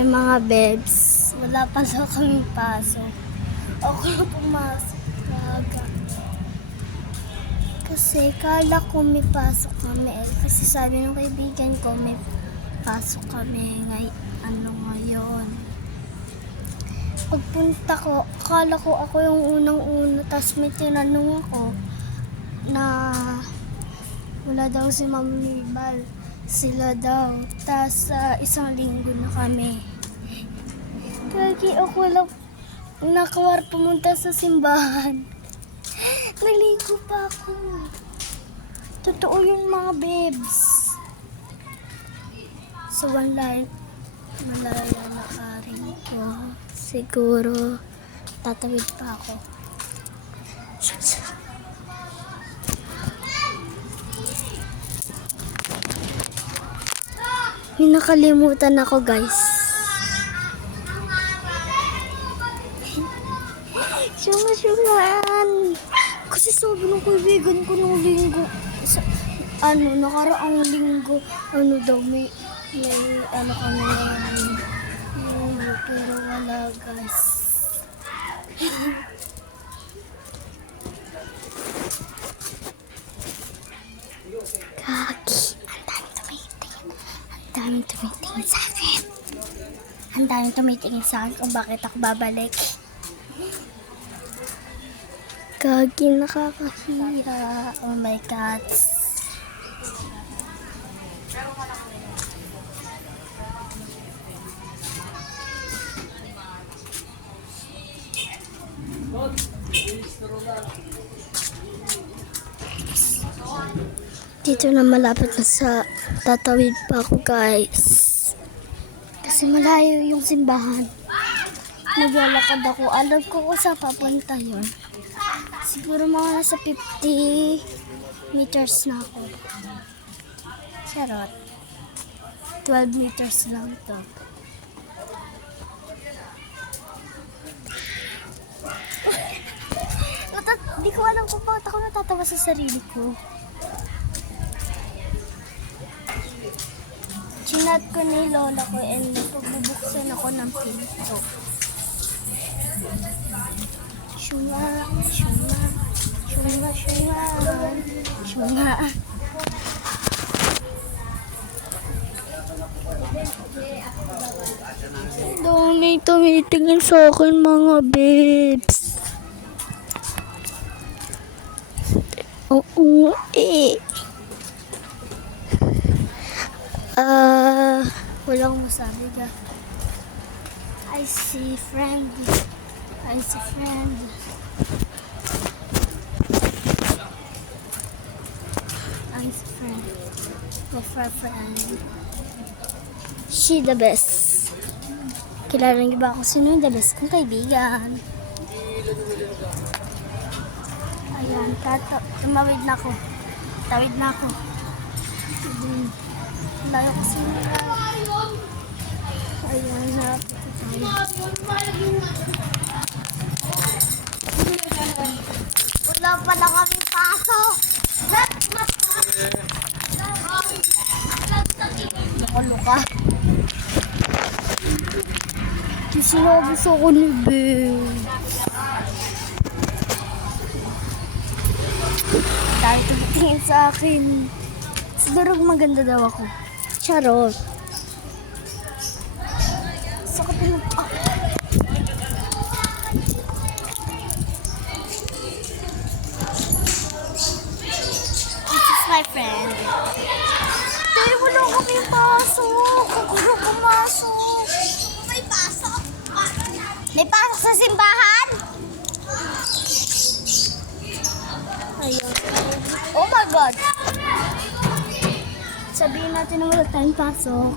Ay mga bebs, wala pa sa kami pasok. Ako na pumasok talaga. Kasi kala ko may pasok kami. Kasi sabi ng kaibigan ko may pasok kami ngayon. Pagpunta ko, akala ko ako yung unang-una. Tapos may tinanong ako na wala daw si Ma'am Mibal. Sila daw. Tapos isang linggo na kami. Kagi ako lang nakawar pumunta sa simbahan. Naligo pa ako. Totoo yung mga babes. So malaya na karin ko. Siguro tatawid pa ako. May nakalimutan ako, guys. Syunga-syungaan. Kasi sabi ng kaibigan ko nung linggo, nakaraang linggo, daw, may kami linggo, pero wala, guys. Kaki, ang daming tumitingin sa akin. Ang daming tumitingin sa akin kung bakit ako babalik. Kagi, nakakahira. Oh my God. Dito na malapit na sa tatawid pa ako, guys. Kasi malayo yung simbahan. Naglalakad ako. Alam ko kung saan papunta yun. Siguro mga nasa 50 meters na ako. Charot. 12 meters lang to. Hindi ko alam kung bakit ako natatawa sa sarili ko. Chinat ko ni lola ko and pagbubuksan ako ng pinto. Syunga, syunga, syunga, syunga, syunga. Dami tumitingin sa akin, mga babes. Oo, walang masabi ka. I see friend. I see friend. I see friend. My friend. She the best. Kilala niyo ba ako sino yung the best kong kaibigan? Ayan, tumawid na ako. Tawid na ako. Layo ko sino. Ayan, wala pala kami pasok. Luka. Sinabi sa ako ni Ben. Dahil tumitingin sa akin. Siguro maganda daw ako. Charot. Sakot na This is my friend. Tayo, wala kami pasok. Kaguro pumasok. May pasok? May pasok sa simbahan? Ayun. Oh my God. Sabihin natin na wala tayong pasok.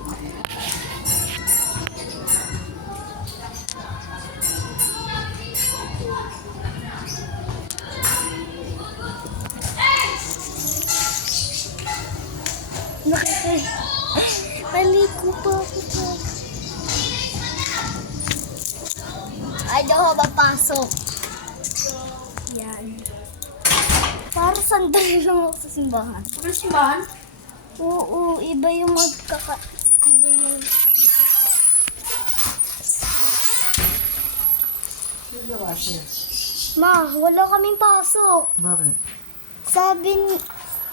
Naliko pa ako. Ayaw ko mapasok. Yan. Para sandali lang ako sa simbahan. Sa simbahan? Oo, iba yung iba yung Yung sa washer. Ma, wala kaming pasok. Bakit? Sabi,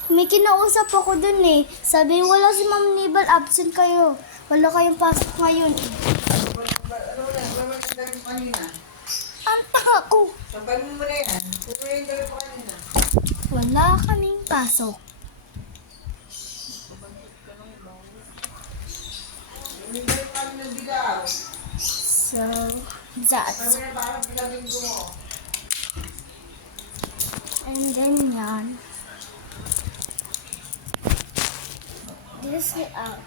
may kinausap ako dun eh. Sabi, wala si Ma'am Nibal, absent kayo. Wala kayong pasok ngayon. Ano mo na? Ano mo yung galing kanina? Anta ako. Sampalin mo na yan. Kung mo yung galing kanina. Wala kaming pasok. Yung galing kanina ng bigaw. So, that's. Sabi na parang pinagin ko mo. And then yan. This way out.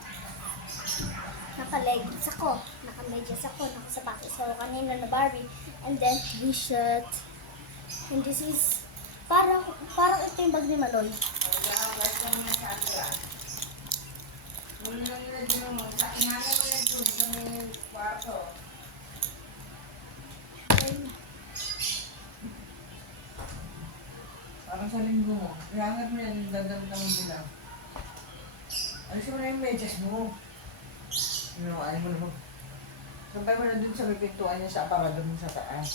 Naka-leggings ako. Naka-medyas ako. Nakasapatos ako kanina na Barbie. And then, t-shirt. And this is, parang ito yung bag ni Maloy. Muna lang nila din mo. Ingana mo yan doon sa may kwarto. Parang sa linggo mo. Iangat mo yan, dadamdam mo din lang. Alisin mo na yung medyas mo. Ayaw mo naman. Sampay mo na dun sa may pintuan niya sa aparador mo sa taas.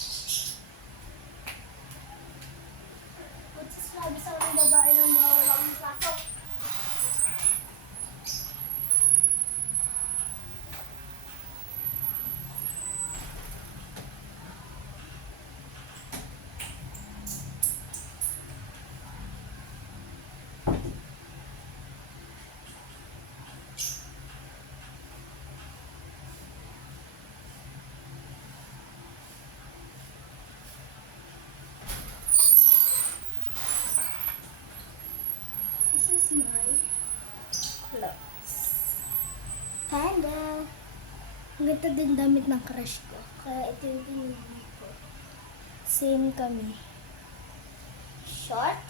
Kung sasabi sa mga babae na mawala akong pasok. This is my clothes. Panda. Ang ganda din damit ng crush ko. Kaya ito yung pinili ko. Same kami. Short.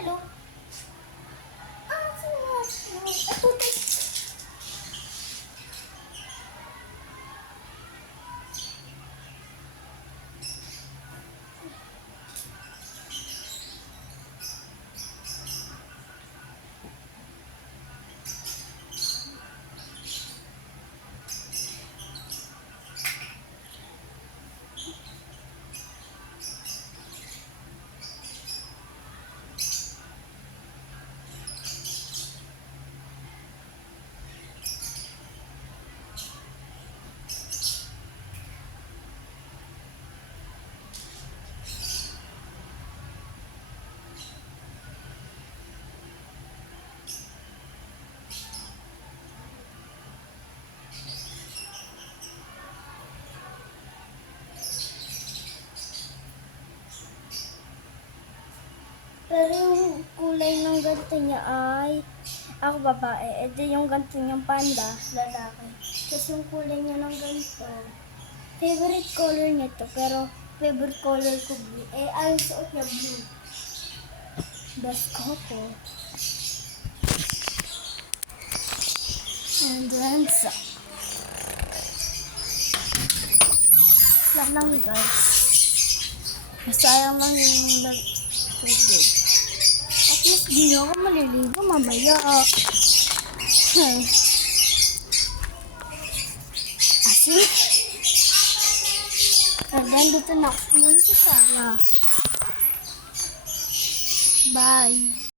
Hello? Ito. Pero yung kulay ng ganito niya ay ako babae. E di yung ganito niyang panda, lalaki. Tapos yung kulay niya ng ganito, favorite color niya to. Pero favorite color ko blue. Eh, ang suot niya blue. Best ko po. And then, so. Wala lang guys. Masayang lang yung tubig. At least di ako maliligo mamaya. Asi? And then, dito na ako muna sa sala. Bye.